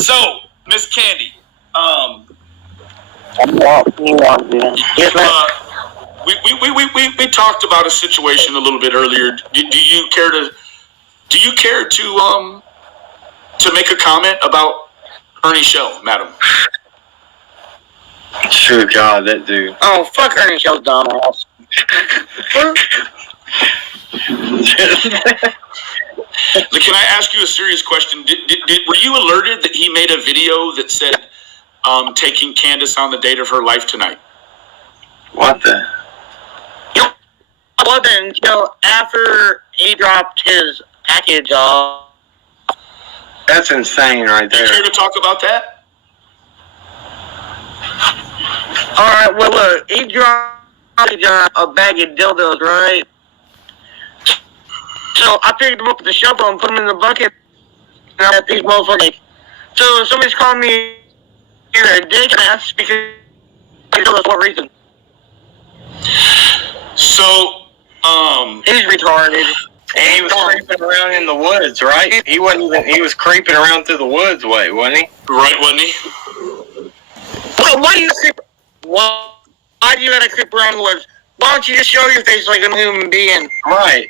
So, Miss Candy, we talked about a situation a little bit earlier. Do you care to make a comment about Ernie Shell, madam? Sure, God, that dude. Oh, fuck Ernie Shell's dumbass. Can I ask you a serious question? Were you alerted that he made a video that said taking Candace on the date of her life tonight? What the? It wasn't until after he dropped his package off. That's insane right there. You care to talk about that? Alright, well look, he dropped a bag of dildos, right? So I picked them up with the shovel and put them in the bucket. And I got these motherfuckers. So somebody's calling me either a dick ass because I don't know for what reason. So, he's retarded. And he was creeping around in the woods, right? He was creeping around through the woods, wasn't he? Right, wasn't he? Well, why do you gotta creep around the woods? Why don't you just show your face like a human being? Right.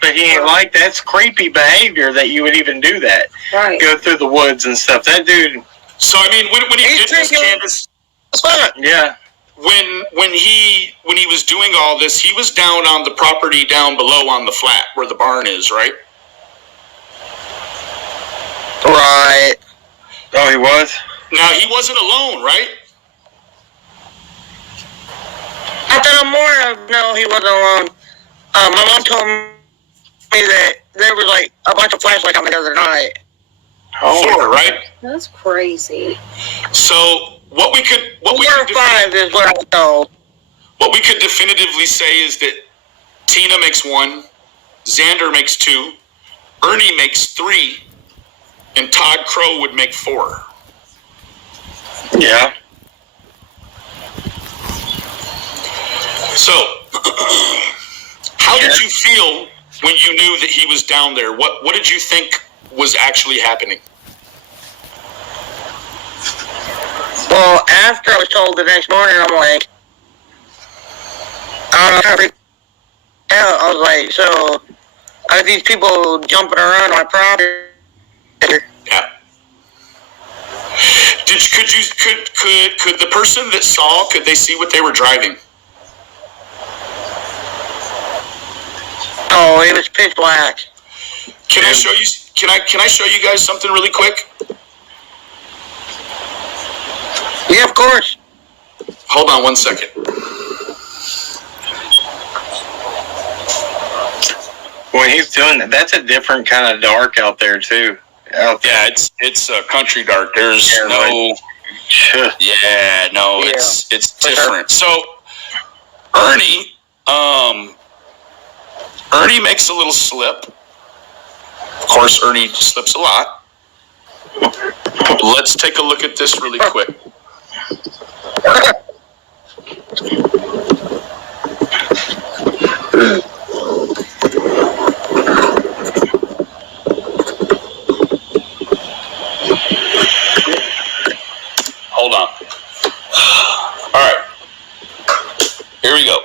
But he ain't like that's creepy behavior that you would even do that. Right. Go through the woods and stuff. That dude. So I mean, when he did this Candace, yeah. When he was doing all this, he was down on the property down below on the flat where the barn is, right? Right. Oh, he was? Now he wasn't alone, right? No, he wasn't alone. My mom told me that there was like a bunch of flashlights on the other night. Oh, 4, right? That's crazy. So what we could 4 or 5 is what I know. What we could definitively say is that Tina makes 1, Xander makes 2, Ernie makes 3, and Todd Crow would make 4. Yeah. So, how did you feel when you knew that he was down there? What did you think was actually happening? Well, after I was told the next morning, I'm like, I don't know how to out. I was like, so, are these people jumping around my property? Yeah. Could the person that saw, could they see what they were driving? Oh, it was pitch black. Can I show you? Can I show you guys something really quick? Yeah, of course. Hold on 1 second. When he's doing that, that's a different kind of dark out there too. Yeah, it's country dark. There's it's different. So Ernie makes a little slip. Of course, Ernie slips a lot. Let's take a look at this really quick. Hold on. All right. Here we go.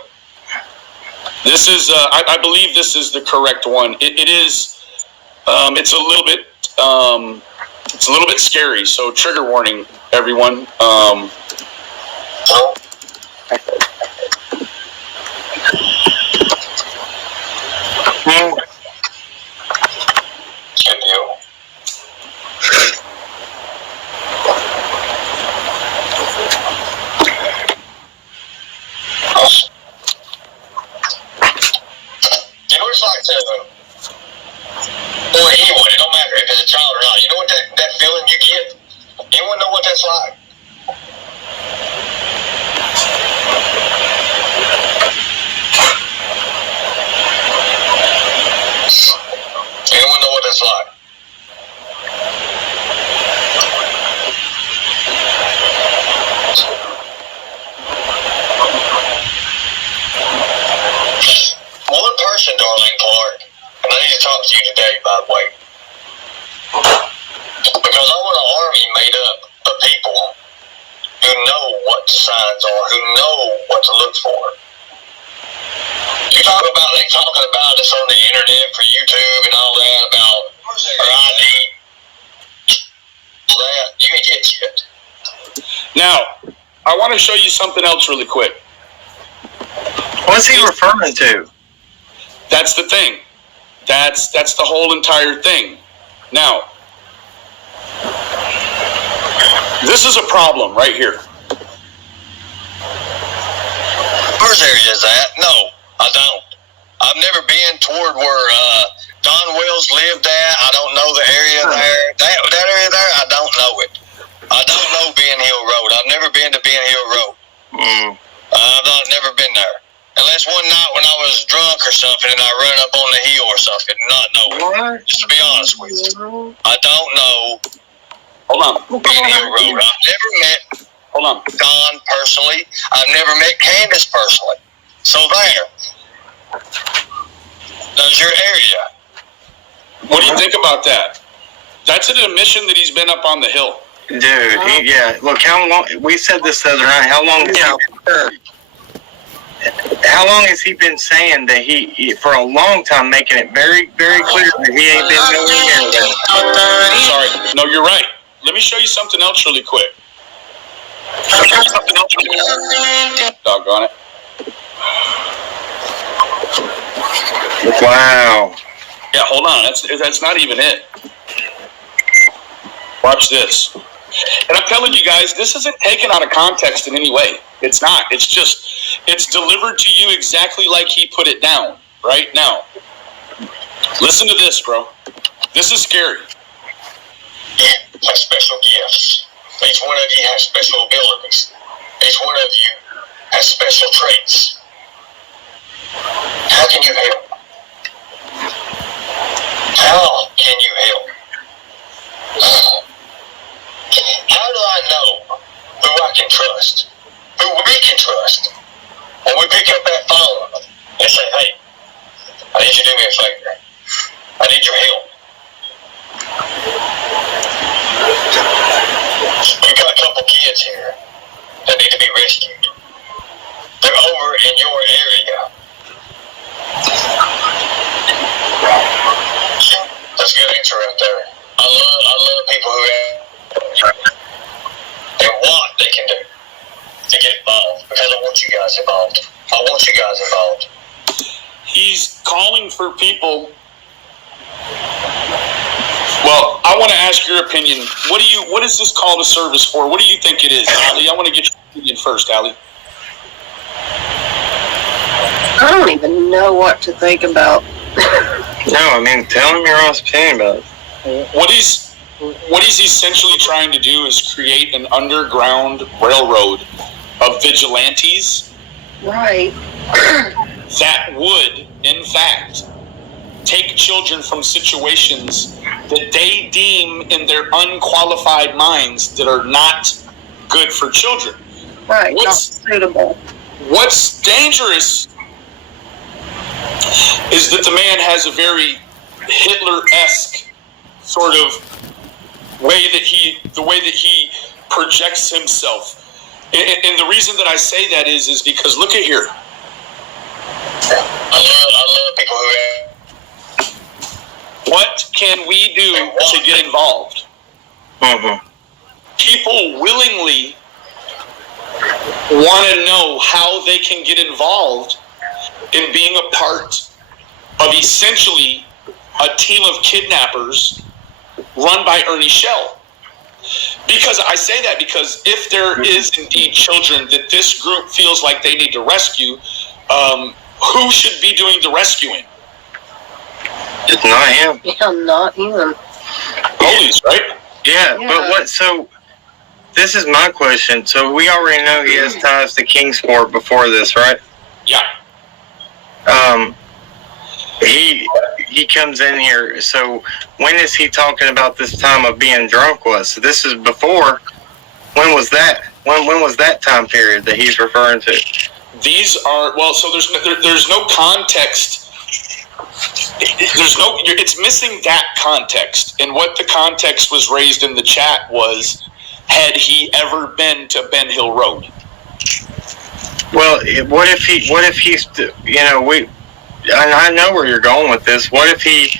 This is, I believe this is the correct one. It is, it's a little bit scary. So trigger warning, everyone. what to look for. They talking about this on the internet for YouTube and all that about our ID. All that, you ain't get shit. Now, I want to show you something else really quick. What's he referring to? That's the thing. That's the whole entire thing. Now, this is a problem right here. Whose area is that? No, I don't. I've never been toward where Don Wells lived at. I don't know the area there. That area there, I don't know it. I don't know Ben Hill Road. I've never been to Ben Hill Road. I've never been there. Unless one night when I was drunk or something and I run up on the hill or something, not know it. What? Just to be honest with you. I don't know Hold on. Ben Hill Road. I've never met Hold on. Don personally. I've never met Candace personally. So there. There's your area. What do you think about that? That's an admission that he's been up on the hill. Dude, look, how long, we said this the other night, how long has he been saying that he for a long time, making it very, very clear that he ain't been nowhere near that? Sorry. No, you're right. Let me show you something else really quick. Doggone it. Wow. Yeah, hold on. That's not even it. Watch this. And I'm telling you guys, this isn't taken out of context in any way. It's not. It's just, it's delivered to you exactly like he put it down right now. Listen to this, bro. This is scary. You have special gifts. Each one of you has special abilities. Each one of you has special traits. How can you help? How can you help? How do I know who I can trust? Who we can trust? When we pick up that phone and say, hey, I need you to do me a favor. I need your help. We've got a couple kids here that need to be rescued. They're over in your area. That's a good answer right there. I love people who have and what they can do to get involved, because I want you guys involved. I want you guys involved. He's calling for people. Well, I want to ask your opinion. What is this call to service for? What do you think it is, Ali? I want to get your opinion first, Ali. I don't even know what to think about. No, I mean, tell him your honest opinion about it. What he's essentially trying to do is create an underground railroad of vigilantes Right. that would, in fact, take children from situations that they deem in their unqualified minds that are not good for children. Right. Not suitable. What's dangerous is that the man has a very Hitler-esque sort of way that he projects himself. And the reason that I say that is because look at here. I love people who have. What can we do to get involved? Mm-hmm. People willingly want to know how they can get involved in being a part of essentially a team of kidnappers run by Ernie Shell. Because I say that because if there is indeed children that this group feels like they need to rescue, who should be doing the rescuing? It's not him. Yeah, not him. Police, right? Yeah, but what, so, this is my question. So we already know he has ties to Kingsport before this, right? Yeah. He comes in here, so when is he talking about this time of being drunk was? So this is before, when was that? When was that time period that he's referring to? These are, well, so there's no context. It's missing that context. And what the context was raised in the chat was, had he ever been to Ben Hill Road? Well, what if he's, I know where you're going with this. What if he's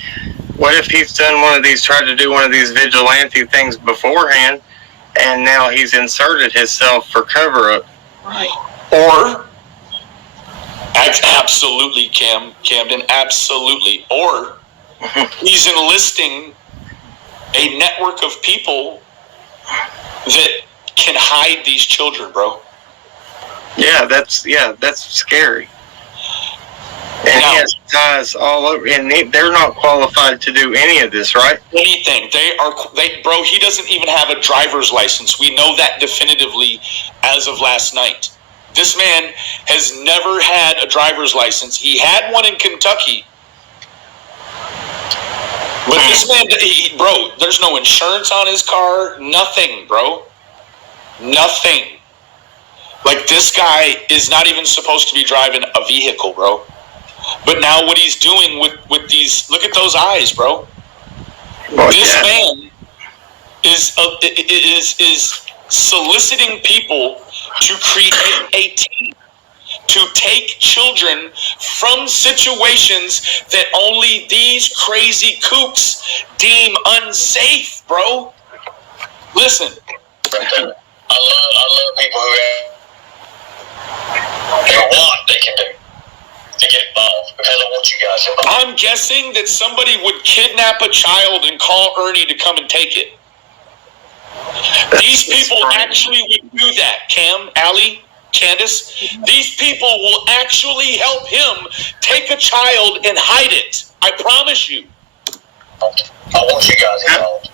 tried to do one of these vigilante things beforehand, and now he's inserted himself for cover-up? Right. Or, absolutely, Camden, absolutely. Or, he's enlisting a network of people that can hide these children, bro. Yeah, that's scary. And he has ties all over, and they're not qualified to do any of this, right? Anything. Bro, he doesn't even have a driver's license. We know that definitively as of last night. This man has never had a driver's license. He had one in Kentucky. But this man, bro, there's no insurance on his car. Nothing, bro. Nothing. Like, this guy is not even supposed to be driving a vehicle, bro. But now what he's doing with these, look at those eyes, bro. Well, this man is soliciting people to create a team to take children from situations that only these crazy kooks deem unsafe, bro. Listen. I love people who have what they can do to get involved, because I want you guys involved. I'm guessing that somebody would kidnap a child and call Ernie to come and take it. These people actually would do that, Cam, Allie, Candace. These people will actually help him take a child and hide it. I promise you. I want you guys involved.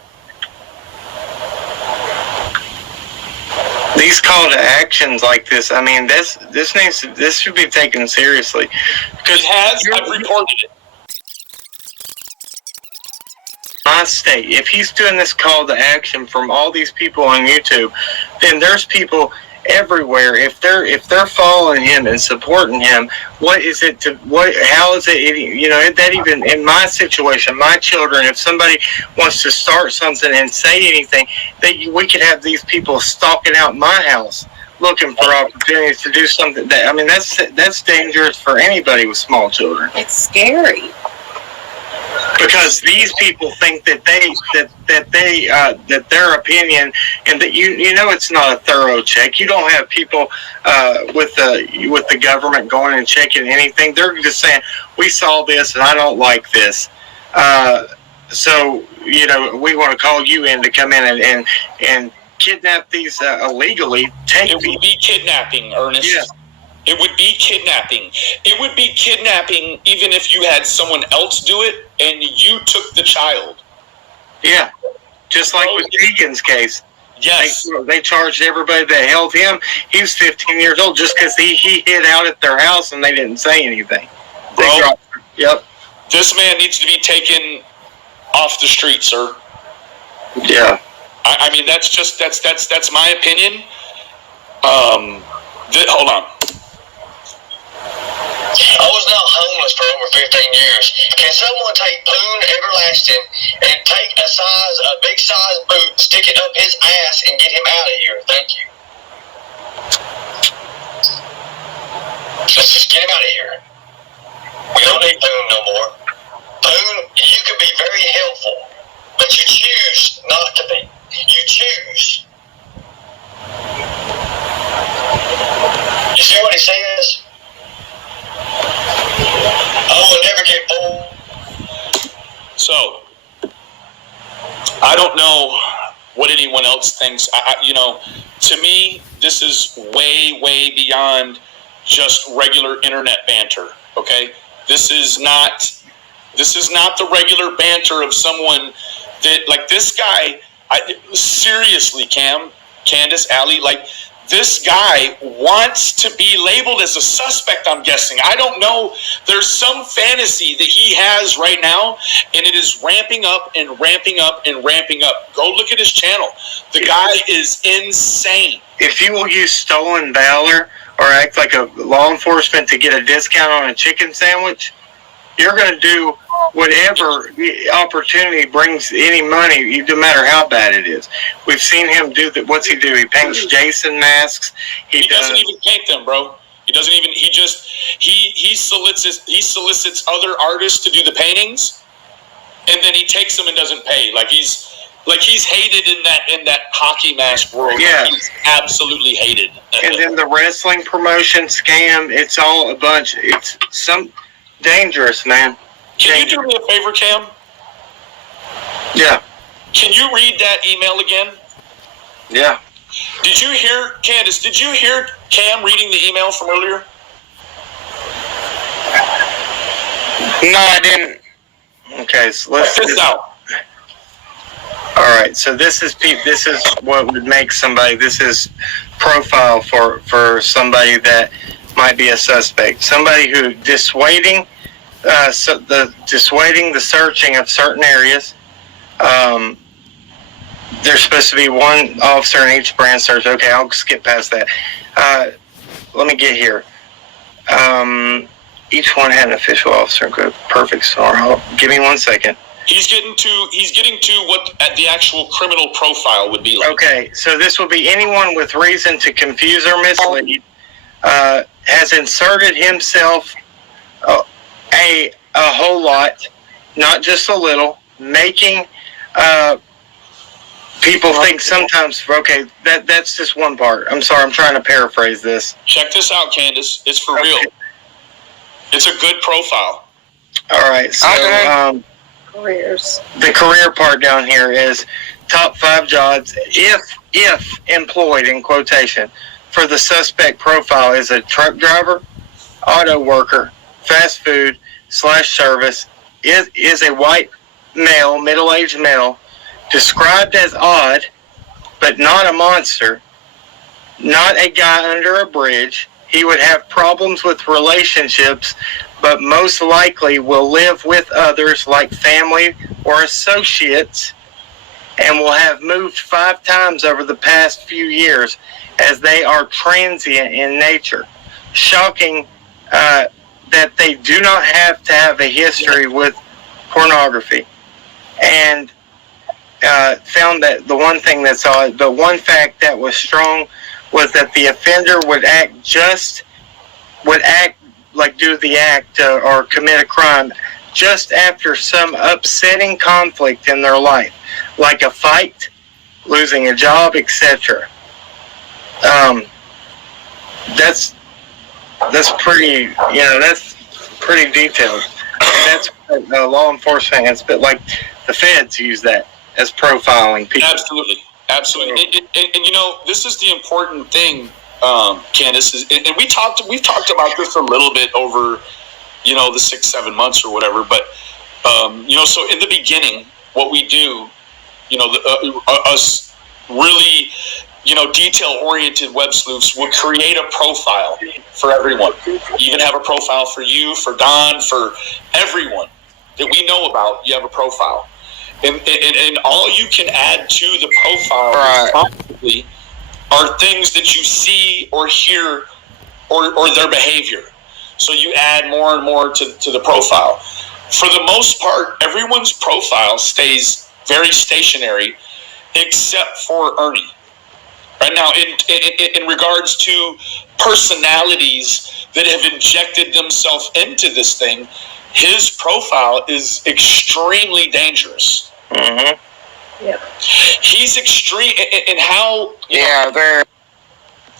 These call to actions like this, I mean, this should be taken seriously. It has. I've reported it. My state, if he's doing this call to action from all these people on YouTube, then there's people everywhere. If they're following him and supporting him, how is it, that even in my situation, my children, if somebody wants to start something and say anything, we could have these people stalking out my house looking for opportunities to do something that's dangerous for anybody with small children. It's scary. Because these people think that their opinion, and that it's not a thorough check. You don't have people with the government going and checking anything. They're just saying, we saw this and I don't like this, so we want to call you in to come in and kidnap these illegally. It would be kidnapping, Ernest. Yeah. It would be kidnapping. It would be kidnapping even if you had someone else do it and you took the child. Yeah, just like with Deegan's case. Yes. They charged everybody that held him. He was 15 years old just because he hid out at their house and they didn't say anything. Bro, yep. This man needs to be taken off the street, sir. Yeah. I mean, that's my opinion. Hold on. I was not homeless for over 15 years. Can someone take Boone Everlasting and take a big size boot, stick it up his ass, and get him out of here? Thank you. Let's just get him out of here. We don't need Boone no more. Boone, you can be very helpful, but you choose not to be. You choose. You see what he says? I will never get old. So, I don't know what anyone else thinks. To me, this is way, way beyond just regular internet banter. Okay, this is not the regular banter of someone that, like, this guy. Seriously, Cam, Candace, Allie, like, this guy wants to be labeled as a suspect, I'm guessing. I don't know. There's some fantasy that he has right now, and it is ramping up and ramping up and ramping up. Go look at his channel. The guy is insane. If you will use stolen valor or act like a law enforcement to get a discount on a chicken sandwich, you're going to do whatever opportunity brings any money, no matter how bad it is. We've seen him do that. What's he do? He paints Jason masks. He doesn't even paint them, bro. He doesn't even. He solicits other artists to do the paintings, and then he takes them and doesn't pay. Like he's hated in that hockey mask world. Yeah. He's absolutely hated. And then the wrestling promotion scam, it's all a bunch. It's some dangerous, man. Can you do me a favor, Cam? Yeah. Can you read that email again? Yeah. Did you hear, Candace, did you hear Cam reading the email from earlier? No, I didn't. Okay, so let's Check this out. All right, so this is what would make somebody. This is profile for somebody that might be a suspect. Somebody who dissuading the searching of certain areas. There's supposed to be one officer in each branch search. Okay, I'll skip past that. Let me get here. Each one had an official officer. Good, perfect. So give me 1 second. He's getting to what the actual criminal profile would be like. Okay, so this will be anyone with reason to confuse or mislead, has inserted himself a whole lot, not just a little, making people think sometimes. Okay, that's just one part. I'm sorry, I'm trying to paraphrase this. Check this out, Candace. It's for real. It's a good profile. All right, so Careers. the career part down here is top 5 jobs if employed in quotation for the suspect profile is a truck driver, auto worker, fast food / service, is a white male, middle-aged male, described as odd but not a monster, not a guy under a bridge. He would have problems with relationships, but most likely will live with others like family or associates, and will have moved 5 times over the past few years as they are transient in nature. Shocking that they do not have to have a history with pornography. And found that the one thing that's odd, the one fact that was strong was that the offender would do the act or commit a crime just after some upsetting conflict in their life, like a fight, losing a job, etc. That's pretty, that's pretty detailed. That's what law enforcement has, but like the feds use that as profiling people. Absolutely. And this is the important thing, Candace, and we've talked about this a little bit over, the 6-7 months or whatever. But so in the beginning, what we do, us really, detail-oriented web sleuths will create a profile for everyone. Even have a profile for you, for Don, for everyone that we know about. You have a profile. And all you can add to the profile responsibly are things that you see or hear or their behavior. So you add more and more to the profile. For the most part, everyone's profile stays very stationary except for Ernie. Right now, in regards to personalities that have injected themselves into this thing, his profile is extremely dangerous. Mm-hmm. Yeah. He's extreme in how. They're.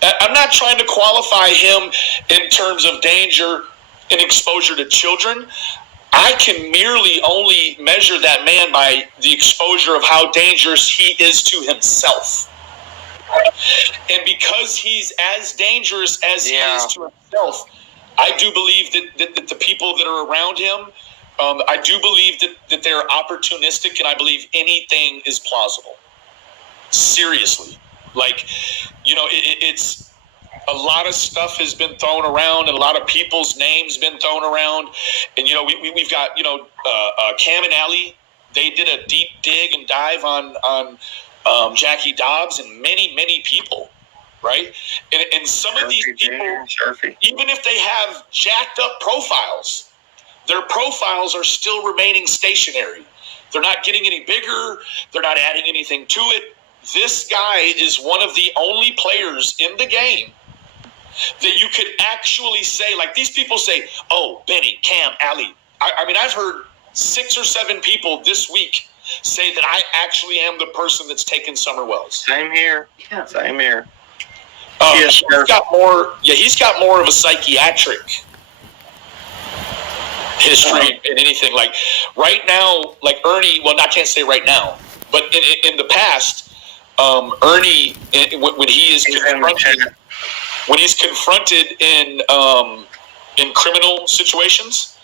I'm not trying to qualify him in terms of danger and exposure to children. I can merely only measure that man by the exposure of how dangerous he is to himself. And because he's as dangerous as he is to himself, I do believe that the people that are around him, I do believe that they're opportunistic, and I believe anything is plausible. Seriously. Like, it's a lot of stuff has been thrown around, and a lot of people's names been thrown around. And, we've got, Cam and Allie, they did a deep dig and dive on Jackie Dobbs and many, many people, right? And some of these people, even if they have jacked up profiles, their profiles are still remaining stationary. They're not getting any bigger. They're not adding anything to it. This guy is one of the only players in the game that you could actually say, like these people say, oh, Benny, Cam, Allie. I mean, I've heard 6 or 7 people this week say that I actually am the person that's taken Summer Wells. Same here. Yeah. Same here. He's got more. Yeah, he's got more of a psychiatric history than anything. Like right now, like Ernie. Well, I can't say right now, but in the past, Ernie, when he is confronted, when he's confronted in criminal situations,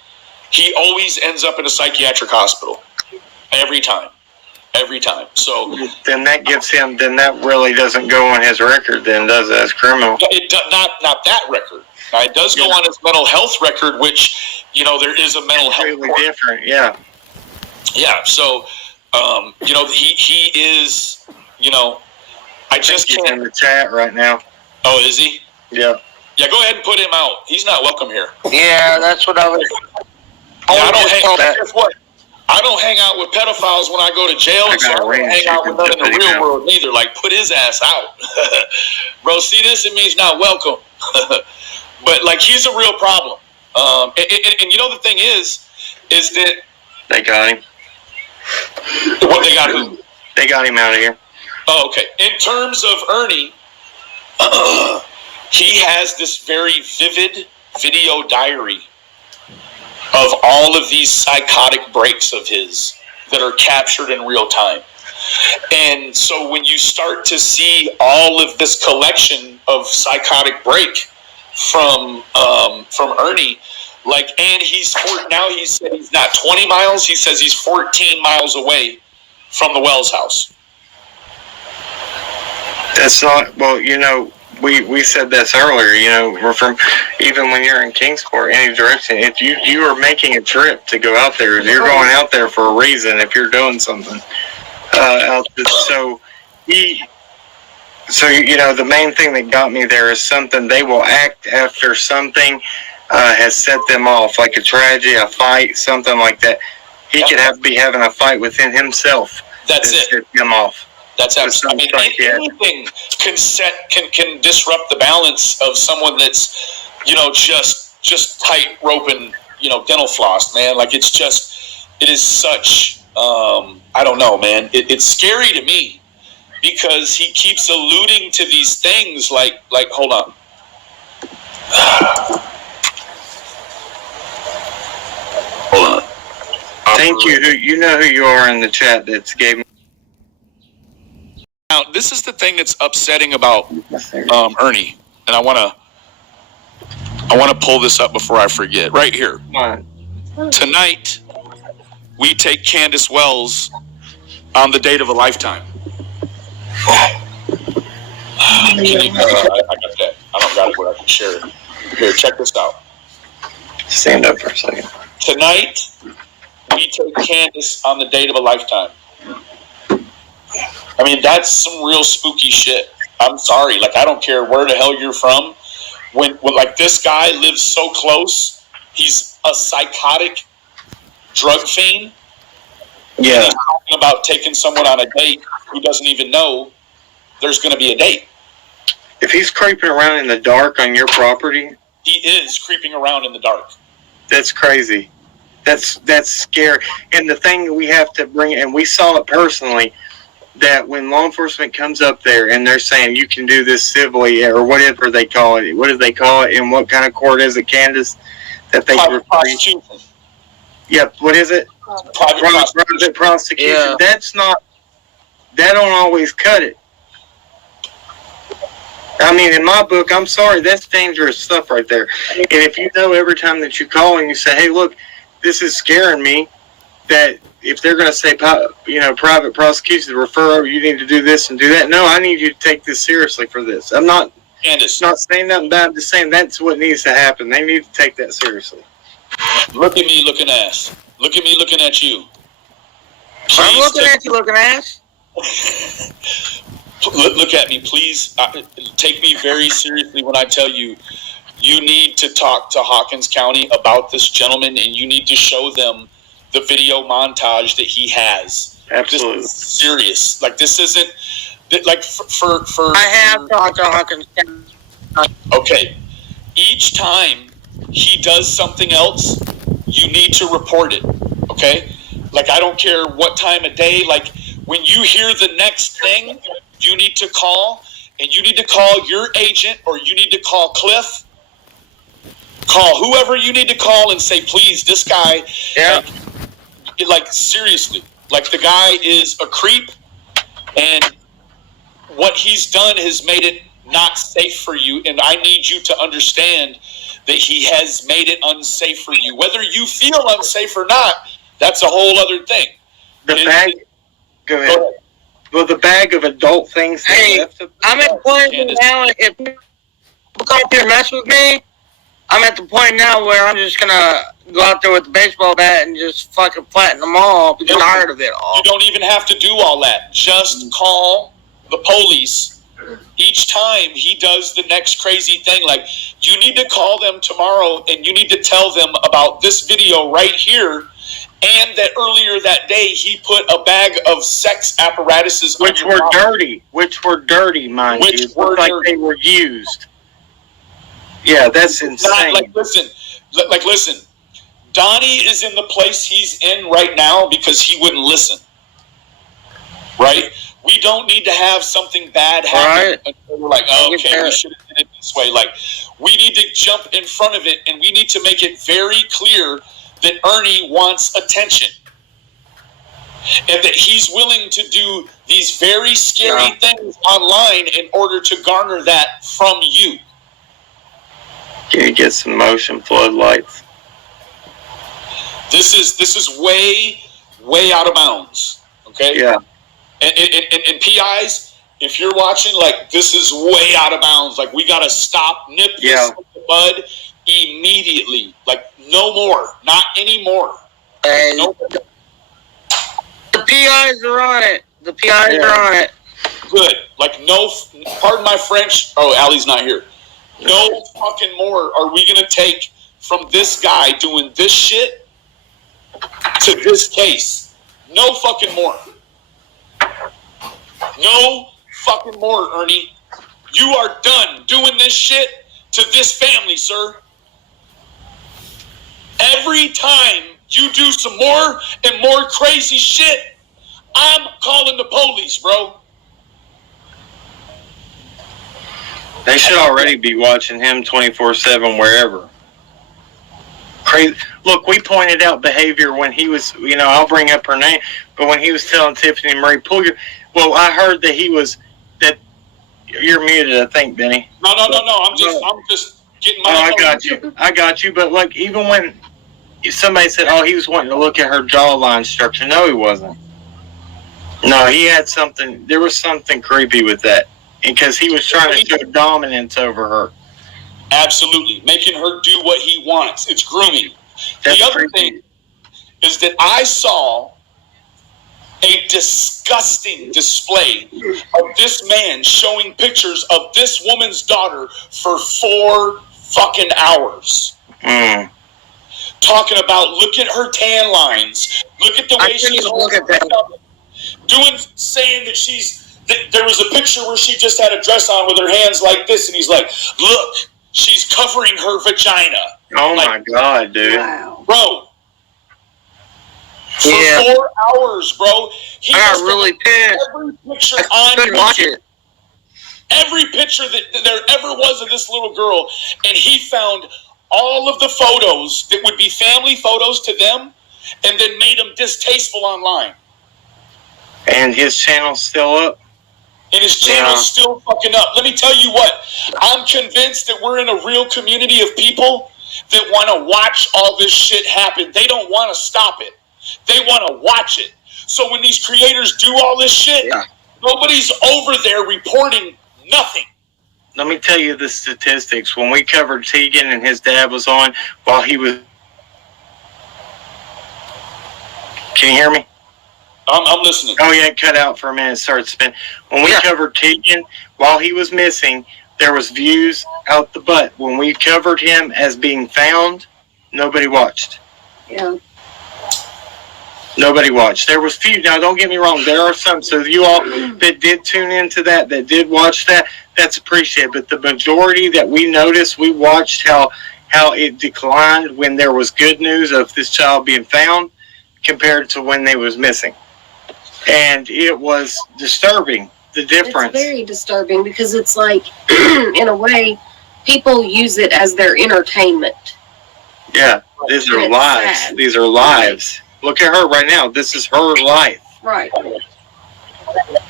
he always ends up in a psychiatric hospital every time. So then that gives him. Then that really doesn't go on his record. Then does it as criminal? It not that record. Now, it does go on his mental health record, which there is a mental health. Really different, yeah. Yeah. So he is. I just He's can't. in the chat right now. Oh, is he? Yeah. Yeah. Go ahead and put him out. He's not welcome here. Yeah, that's what I was. Guess what? I don't hang out with pedophiles when I go to jail, so I don't hang out with them in the real world either. Like, put his ass out. Bro, see this? It means not welcome. But, like, he's a real problem. And the thing is that... They got him. What, they got who? They got him out of here. Oh, okay. In terms of Ernie, he has this very vivid video diary of all of these psychotic breaks of his that are captured in real time. And so when you start to see all of this collection of psychotic break from Ernie, and he said he's not 20 miles, he says he's 14 miles away from the Wells house. That's not, we said this earlier, we're from, even when you're in Kingsport, any direction, if you are making a trip to go out there, you're going out there for a reason if you're doing something. The main thing that got me there is something, they will act after something has set them off, like a tragedy, a fight, something like that. He could be having a fight within himself. That's it. Set him off. That's absolutely. Anything can disrupt the balance of someone that's, just tight roping, dental floss, man. Like it is such. I don't know, man. It's scary to me because he keeps alluding to these things. Like, hold on. Hold on. Thank you. You know who you are in the chat that's gave me. Now, this is the thing that's upsetting about Ernie, and I want to pull this up before I forget. Right here. Tonight, we take Candace Wells on the date of a lifetime. I got that. I don't got it where I can share it. Here, check this out. Stand up for a second. Tonight, we take Candace on the date of a lifetime. I mean, that's some real spooky shit. I'm sorry. Like, I don't care where the hell you're from. When this guy lives so close, he's a psychotic drug fiend. Yeah. He's talking about taking someone on a date who doesn't even know there's going to be a date. If he's creeping around in the dark on your property, he is creeping around in the dark. That's crazy. That's scary. And the thing that we have to bring, and we saw it personally, that when law enforcement comes up there and they're saying you can do this civilly or whatever they call it, what do they call it? And what kind of court is it, Candace? That they prosecution. Yep. What is it? Private prosecution. Yeah. That don't always cut it. I mean, in my book, I'm sorry, that's dangerous stuff right there. And if you know every time that you call and you say, hey, look, this is scaring me, that if they're going to say, private prosecution, refer, you need to do this and do that. No, I need you to take this seriously for this. I'm not saying nothing bad. I'm just saying that's what needs to happen. They need to take that seriously. Look at me looking ass. Look at me looking at you. I'm looking at you looking ass. Look at me, please. Take me very seriously when I tell you, you need to talk to Hawkins County about this gentleman, and you need to show them the video montage that he has. Absolutely. This is serious. Like, this isn't like for I have talked to Hawkins County. Okay. Each time he does something else, you need to report it. Okay? Like, I don't care what time of day. Like, when you hear the next thing, you need to call, and you need to call your agent, or you need to call Cliff. Call whoever you need to call and say, please, this guy, like seriously, like the guy is a creep, and what he's done has made it not safe for you, and I need you to understand that he has made it unsafe for you. Whether you feel unsafe or not, that's a whole other thing. Go ahead. Well, the bag of adult things. Hey, I'm at the point now, if people come up here and mess with me, I'm at the point now where I'm just going to go out there with the baseball bat and just fucking flatten them all because I'm tired of it all. You don't even have to do all that. Just call the police each time he does the next crazy thing. Like, you need to call them tomorrow and you need to tell them about this video right here, and that earlier that day he put a bag of sex apparatuses which were dirty, mind you. It looked like they were used. Yeah, that's insane. Listen, Donnie is in the place he's in right now because he wouldn't listen. Right? We don't need to have something bad happen. Right. We're like, oh, okay, we should have done it this way. Like, we need to jump in front of it, and we need to make it very clear that Ernie wants attention. And that he's willing to do these very scary things online in order to garner that from you. Can you get some motion floodlights? This is way out of bounds. Okay? Yeah. And PIs, if you're watching, like, this is way out of bounds. Like, we gotta stop, nip this in the bud immediately. Like, no more. Not anymore. And no more. The PIs are on it. The PIs are on it. Good. Like, no, pardon my French. Oh, Allie's not here. No fucking more are we going to take from this guy doing this shit to this case. No fucking more. No fucking more, Ernie. You are done doing this shit to this family, sir. Every time you do some more and more crazy shit, I'm calling the police, bro. They should already be watching him 24/7 wherever. Crazy. Look, we pointed out behavior when he was, I'll bring up her name, but when he was telling Tiffany Marie, well, I heard that you're muted, I think, Benny. No. I'm just getting my. I got you. But like, even when somebody said, "Oh, he was wanting to look at her jawline structure," no, he wasn't. No, he had something. There was something creepy with that. Because he was trying to show dominance over her. Absolutely. Making her do what he wants. It's grooming. The other thing is that I saw a disgusting display of this man showing pictures of this woman's daughter for 4 fucking hours. Talking about, look at her tan lines. Look at the way she's saying that there was a picture where she just had a dress on with her hands like this, and he's like, look, she's covering her vagina. Oh, like, my God, dude. Wow. Bro. For 4 hours, bro. He I got really pissed. Every picture on YouTube. Every picture that there ever was of this little girl, and he found all of the photos that would be family photos to them, and then made them distasteful online. And his channel's still up? And his channel's still fucking up. Let me tell you what. I'm convinced that we're in a real community of people that want to watch all this shit happen. They don't want to stop it. They want to watch it. So when these creators do all this shit, nobody's over there reporting nothing. Let me tell you the statistics. When we covered Tegan and his dad was on while he was... Can you hear me? I'm listening. Oh, yeah, it cut out for a minute. Started spinning. When we covered Tegan while he was missing, there was views out the butt. When we covered him as being found, nobody watched. Yeah. Nobody watched. There was few. Now, don't get me wrong. There are some. So you all that did tune into that did watch that, that's appreciated. But the majority that we noticed, we watched how it declined when there was good news of this child being found compared to when they was missing. And it was disturbing, the difference. It's very disturbing because it's like, in a way, people use it as their entertainment. Yeah, these are It's lives. sad. These are lives. Look at her right now. This is her life. Right.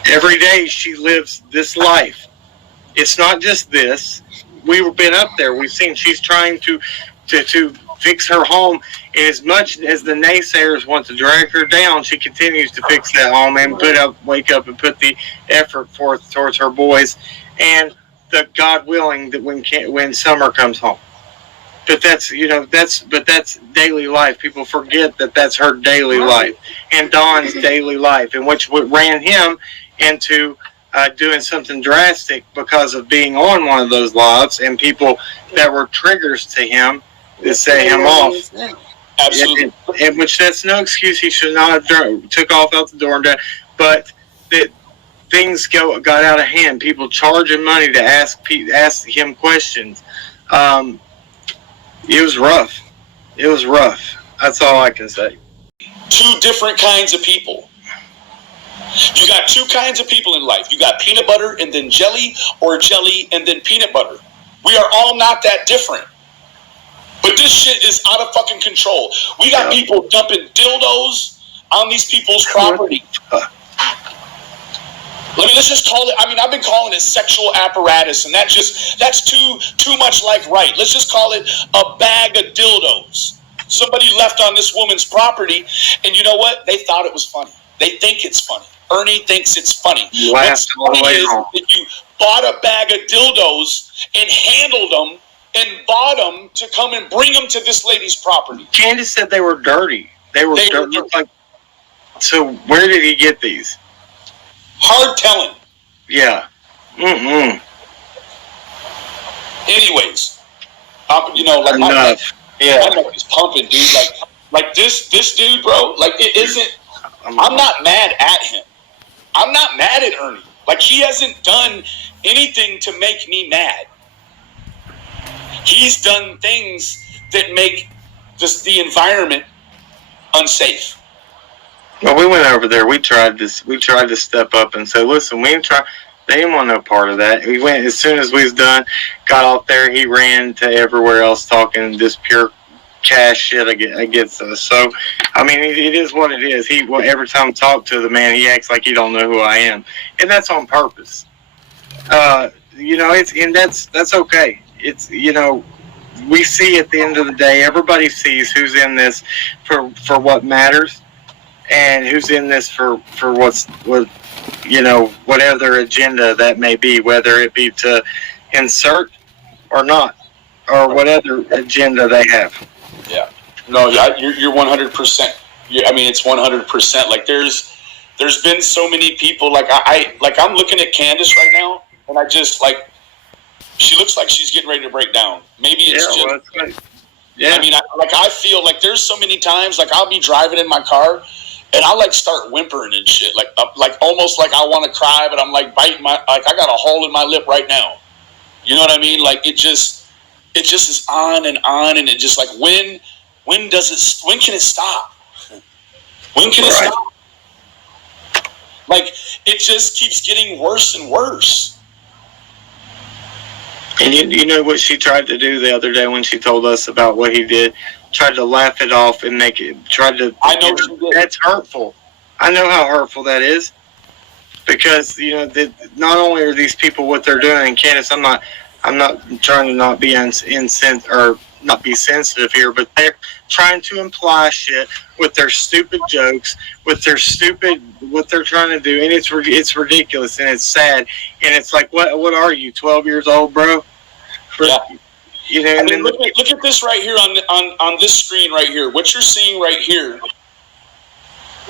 Every day she lives this life. It's not just this. We've been up there. We've seen she's trying to fix her home. And as much as the naysayers want to drag her down, she continues to fix that home and wake up and put the effort forth towards her boys. And the God willing that when summer comes home. But that's daily life. People forget that that's her daily life and Dawn's daily life, and which ran him into doing something drastic because of being on one of those lives and people that were triggers to him to set him off. Absolutely. And which that's no excuse. He should not have took off out the door and done. But that things got out of hand. People charging money to ask him questions. It was rough. It was rough. That's all I can say. Two different kinds of people. You got two kinds of people in life. You got peanut butter and then jelly, or jelly and then peanut butter. We are all not that different. But this shit is out of fucking control. We got people dumping dildos on these people's property. Let's just call it, I've been calling it sexual apparatus, and that's too much like right. Let's just call it a bag of dildos. Somebody left on this woman's property, and you know what? They thought it was funny. They think it's funny. Ernie thinks it's funny. What's funny is that you bought a bag of dildos and handled them and bought them to come and bring them to this lady's property. Candace said they were dirty. They were dirty. So where did he get these? Hard telling. Yeah. Anyways, like my neck is pumping, dude. Like this dude, bro. Like it isn't. I'm not mad at him. I'm not mad at Ernie. Like he hasn't done anything to make me mad. He's done things that make the environment unsafe. Well, we went over there. We tried to step up and say, listen, we didn't try. They didn't want no part of that. We went as soon as we was done, got off there. He ran to everywhere else talking this pure cash shit against us. So, it is what it is. Every time I talk to the man, he acts like he don't know who I am, and that's on purpose. That's okay. It's we see at the end of the day, everybody sees who's in this for what matters. And who's in this for whatever agenda that may be, whether it be to insert or not, or whatever agenda they have. Yeah. No, you're 100%. It's 100%. Like there's been so many people. Like I'm looking at Candace right now, and I just she looks like she's getting ready to break down. Maybe it's I feel like there's so many times I'll be driving in my car. And I start whimpering and shit, almost like I want to cry, but I'm biting my, I got a hole in my lip right now. You know what I mean? It just is on, and it just when can it stop? When can it stop? It just keeps getting worse and worse. And you know what she tried to do the other day when she told us about what he did? Tried to laugh it off and I know she did. That's hurtful. I know how hurtful that is, because not only are these people what they're doing, and Candace, I'm not trying to not be not be sensitive here, but they're trying to imply shit with their stupid jokes, with their stupid what they're trying to do, and it's ridiculous and it's sad, and it's what are you, 12 years old, bro? Yeah. Look at this right here on this screen right here. What you're seeing right here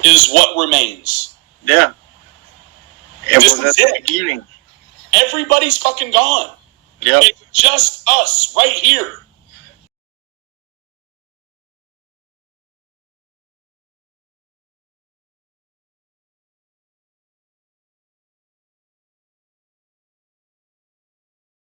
is what remains. Yeah. This is it. Everybody's fucking gone. Yep. It's just us right here.